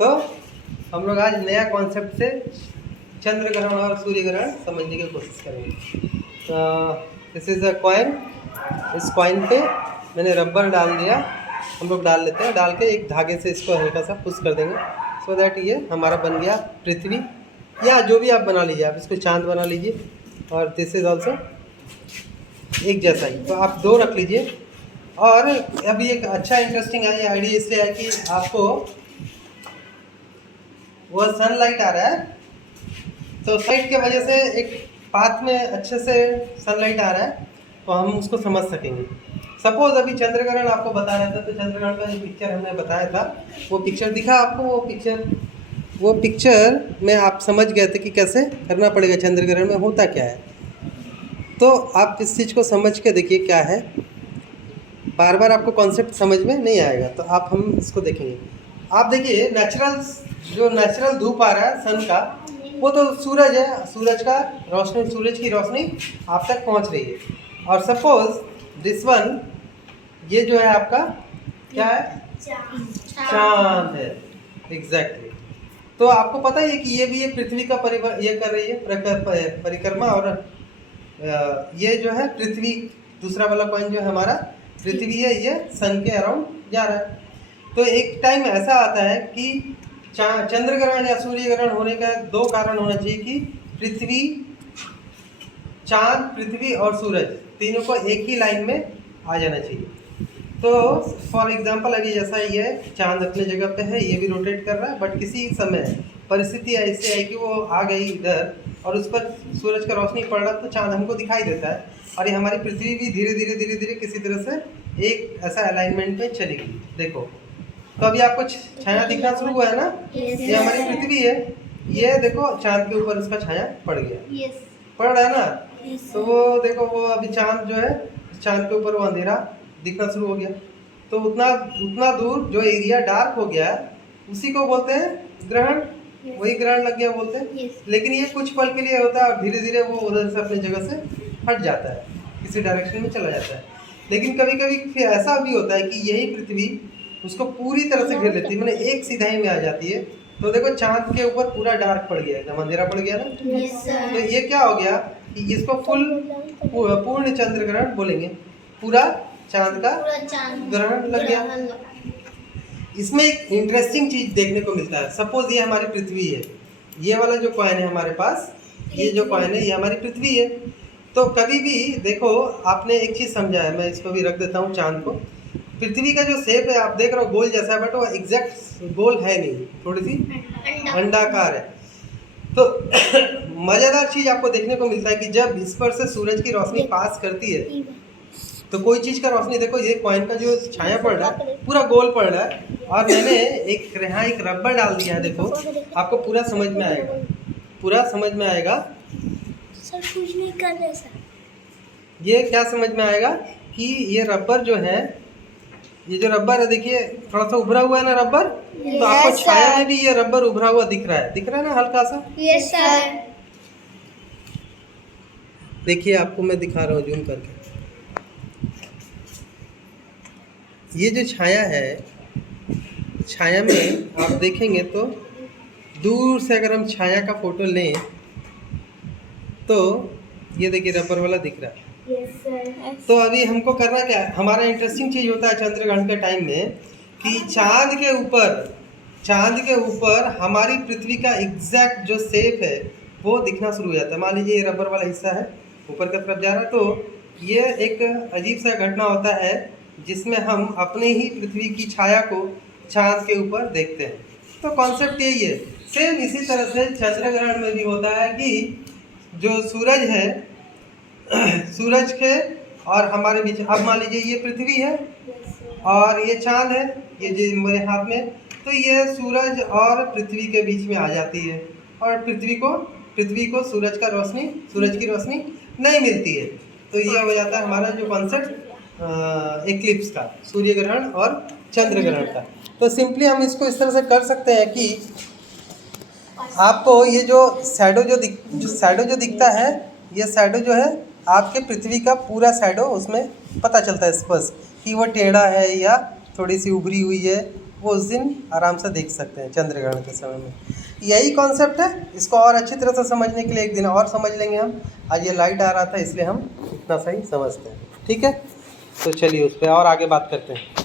तो हम लोग आज नया कॉन्सेप्ट से चंद्र ग्रहण और सूर्य ग्रहण समझने की कोशिश करेंगे। This is a coin. इस कॉइन पे मैंने रबर डाल दिया। हम लोग डाल लेते हैं, डाल के एक धागे से इसको हल्का सा पुश कर देंगे सो दैट ये हमारा बन गया पृथ्वी, या जो भी आप बना लीजिए, आप इसको चांद बना लीजिए। और दिस इज ऑल्सो एक जैसा ही, तो आप दो रख लीजिए। और अभी एक अच्छा इंटरेस्टिंग आइडिया इसलिए है कि आपको वो सनलाइट आ रहा है, तो साइट की वजह से एक पाथ में अच्छे से सनलाइट आ रहा है, तो हम उसको समझ सकेंगे। सपोज अभी चंद्रग्रहण आपको बता रहा था, तो चंद्रग्रहण का जो पिक्चर हमने बताया था, वो पिक्चर दिखा आपको। वो पिक्चर में आप समझ गए थे कि कैसे करना पड़ेगा, चंद्रग्रहण में होता क्या है। तो आप इस चीज़ को समझ के देखिए क्या है। बार बार आपको कॉन्सेप्ट समझ में नहीं आएगा, तो आप हम इसको देखेंगे। आप देखिए नेचुरल धूप आ रहा है सन का, वो तो सूरज है, सूरज की रोशनी आप तक पहुंच रही है। और सपोज दिस वन, ये जो है आपका क्या है, चांद है। एग्जैक्टली। तो आपको पता है कि ये भी पृथ्वी का ये कर रही है परिक्रमा, और ये जो है पृथ्वी, दूसरा वाला कॉइन जो है हमारा पृथ्वी है, ये सन के अराउंड जा रहा है। तो एक टाइम ऐसा आता है कि चंद्र ग्रहण या सूर्य ग्रहण होने का दो कारण होना चाहिए कि पृथ्वी, चांद, पृथ्वी और सूरज तीनों को एक ही लाइन में आ जाना चाहिए। तो फॉर एग्जांपल अभी जैसा ये चांद अपने जगह पे है, ये भी रोटेट कर रहा है, बट किसी समय परिस्थिति ऐसी है कि वो आ गई इधर और उस पर सूरज का रोशनी पड़ रहा, तो चांद हमको दिखाई देता है, और ये हमारी पृथ्वी भी धीरे धीरे किसी तरह से एक ऐसा अलाइनमेंट में चलेगी। देखो, तो अभी आपको छाया दिखना शुरू हुआ है ना, ये हमारी पृथ्वी है, ये देखो चांद के ऊपर उसका छाया पड़ गया, पड़ रहा है ना। तो वो देखो, वो अभी चांद जो है, चांद के ऊपर वो अंधेरा दिखना शुरू हो गया, तो उतना दूर जो एरिया डार्क हो गया उसी को बोलते हैं ग्रहण, वही ग्रहण लग गया बोलते हैं। लेकिन ये कुछ पल के लिए होता है और धीरे धीरे वो उधर से अपनी जगह से हट जाता है, किसी डायरेक्शन में चला जाता है। लेकिन कभी कभी फिर ऐसा भी होता है कि यही पृथ्वी उसको पूरी तरह से घेर लेती है, मतलब एक सीधाई में आ जाती है। तो देखो चांद के ऊपर पूरा डार्क पड़ गया, एकदम अंधेरा पड़ गया ना। तो ये क्या हो गया कि इसको पूर्ण चंद्र ग्रहण बोलेंगे, पूरा चांद का ग्रहण लग गया। इसमें एक इंटरेस्टिंग चीज देखने को मिलता है। सपोज ये हमारी पृथ्वी है, ये वाला जो कॉइन है हमारे पास, ये जो कॉइन है ये हमारी पृथ्वी है। तो कभी भी देखो, आपने एक चीज समझा है, मैं इसको भी रख देता हूँ चांद को। पृथ्वी का जो शेप है आप देख रहे हो गोल जैसा है, बट वो एग्जैक्ट गोल है नहीं, थोड़ी सी अंडाकार है। तो मजेदार चीज आपको देखने को मिलता है कि जब इस पर से सूरज की रोशनी पास करती है, तो कोई चीज का रोशनी, देखो ये कॉइन का जो छाया पड़ रहा है पूरा गोल पड़ रहा है, और मैंने यहाँ एक रबर डाल दिया है। देखो आपको पूरा समझ में आएगा, पूरा समझ में आएगा। सर कुछ नहीं कर रहे सर। ये क्या समझ में आएगा कि ये रबर जो है, ये जो रबर है देखिए थोड़ा सा उभरा हुआ है ना रबर, तो आपको छाया में भी ये रबर उभरा हुआ दिख रहा है ना हल्का सा। Yes sir. देखिए आपको मैं दिखा रहा हूँ जूम करके। ये जो छाया है, छाया में आप देखेंगे तो दूर से अगर हम छाया का फोटो लें तो ये देखिए रबर वाला दिख रहा है। तो अभी हमको करना क्या है, हमारा इंटरेस्टिंग चीज होता है चंद्रग्रहण के टाइम में कि चांद के ऊपर हमारी पृथ्वी का एग्जैक्ट जो शेप है वो दिखना शुरू हो जाता है। मान लीजिए ये रबर वाला हिस्सा है, ऊपर की तरफ जा रहा है, तो ये एक अजीब सा घटना होता है जिसमें हम अपने ही पृथ्वी की छाया को चांद के ऊपर देखते हैं। तो कॉन्सेप्ट यही है। सेम इसी तरह से चंद्रग्रहण में भी होता है कि जो सूरज है, सूरज के और हमारे बीच, अब मान लीजिए ये पृथ्वी है और ये चांद है, ये जो मेरे हाथ में, तो ये सूरज और पृथ्वी के बीच में आ जाती है, और पृथ्वी को सूरज की रोशनी नहीं मिलती है। तो ये हो जाता है हमारा जो कॉन्सेप्ट एक्लिप्स का, सूर्य ग्रहण और चंद्र ग्रहण का। तो सिंपली हम इसको इस तरह से कर सकते हैं कि आपको ये जो शैडो जो दिखता है, ये शैडो जो है आपके पृथ्वी का पूरा शैडो उसमें पता चलता है स्पष्ट कि वो टेढ़ा है या थोड़ी सी उभरी हुई है वो उस दिन आराम से देख सकते हैं चंद्र ग्रहण के समय में। यही कॉन्सेप्ट है, इसको और अच्छी तरह से समझने के लिए एक दिन और समझ लेंगे हम। आज ये लाइट आ रहा था इसलिए हम इतना सही समझते हैं, ठीक है। तो चलिए उस पर और आगे बात करते हैं।